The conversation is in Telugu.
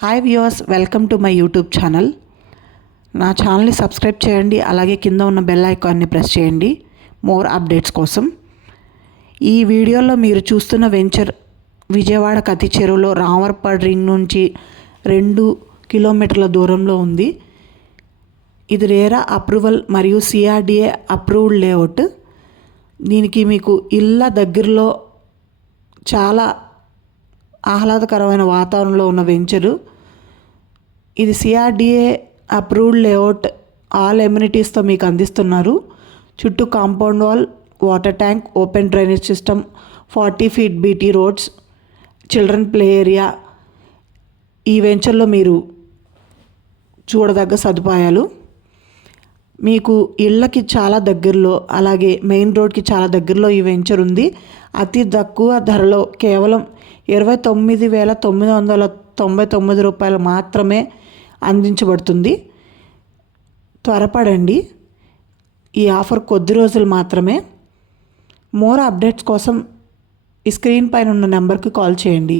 Hi viewers, welcome to my YouTube channel. నా ఛానల్ని సబ్స్క్రైబ్ చేయండి, అలాగే కింద ఉన్న బెల్ ఐకాన్ని ప్రెస్ చేయండి మోర్ అప్డేట్స్ కోసం. ఈ వీడియోలో మీరు చూస్తున్న వెంచర్ విజయవాడ కతి చెరువులో రామర్పాడ్ రింగ్ నుంచి 2 కిలోమీటర్ల దూరంలో ఉంది. ఇది రేరా అప్రూవల్ మరియు సిఆర్డిఏ అప్రూవ్డ్ లేఅవుట్. దీనికి మీకు ఇళ్ళ దగ్గరలో చాలా ఆహ్లాదకరమైన వాతావరణంలో ఉన్న వెంచరు. ఇది సిఆర్డిఏ అప్రూవ్డ్ లేఅవుట్, ఆల్ ఎమ్యూనిటీస్తో మీకు అందిస్తున్నారు. చుట్టూ compound wall, water tank, open drainage system, 40 feet BT roads, children play area. ఈ వెంచర్లో మీరు చూడదగ్గ సదుపాయాలు. మీకు ఇళ్ళకి చాలా దగ్గరలో, అలాగే మెయిన్ రోడ్కి చాలా దగ్గరలో ఈ వెంచర్ ఉంది. అతి తక్కువ ధరలో కేవలం 29,999 రూపాయలు మాత్రమే అందించబడుతుంది. త్వరపడండి, ఈ ఆఫర్ కొద్ది రోజులు మాత్రమే. మోర్ అప్డేట్స్ కోసం ఈ స్క్రీన్ పైన ఉన్న నెంబర్కి కాల్ చేయండి.